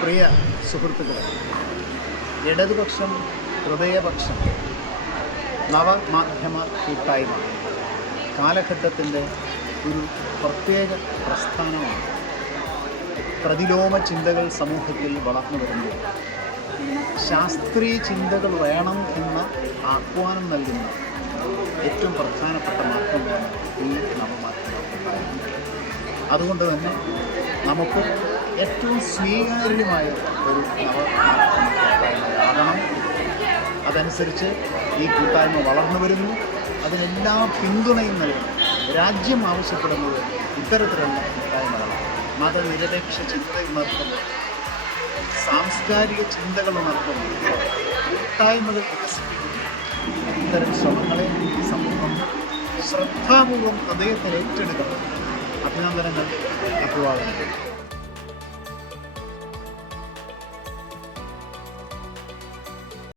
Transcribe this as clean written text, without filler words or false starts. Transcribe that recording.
പ്രിയ സുഹൃത്തുക്കളെ, ഇടതുപക്ഷം ഹൃദയപക്ഷം നവമാധ്യമ കൂട്ടായ്മ കാലഘട്ടത്തിൻ്റെ ഒരു പ്രത്യേക പ്രസ്ഥാനമാണ്. പ്രതിലോമ ചിന്തകൾ സമൂഹത്തിൽ വളർന്നു വരുമ്പോൾ ശാസ്ത്രീയ ചിന്തകൾ വേണം എന്ന ആഹ്വാനം നൽകുന്ന ഏറ്റവും പ്രധാനപ്പെട്ട മാധ്യമമാണ് ഈ നവമാധ്യമ കൂട്ടായ്മ. അതുകൊണ്ട് തന്നെ നമുക്ക് ഏറ്റവും സ്വീകാര്യമായ ഒരു നവമാധ്യമ കൂട്ടായ്മയാകണം. അതനുസരിച്ച് ഈ കൂട്ടായ്മ വളർന്നു വരുന്നു. അതിനെല്ലാ പിന്തുണയും നൽകണം. രാജ്യം ആവശ്യപ്പെടുന്നത് ഇത്തരത്തിലുള്ള കൂട്ടായ്മകളാണ്. മതനിരപേക്ഷ ചിന്തയുണർത്തുന്നു, സാംസ്കാരിക ചിന്തകൾ ഉണർത്തുന്നു, കൂട്ടായ്മകൾ വികസിപ്പിക്കുന്നു. ഇത്തരം ശ്രമങ്ങളെ സമൂഹം ശ്രദ്ധാപൂർവം ഹൃദയത്തിൽ ഏറ്റെടുക്കണം. അഭിനന്ദനങ്ങൾ, അഭിവാദനങ്ങൾ.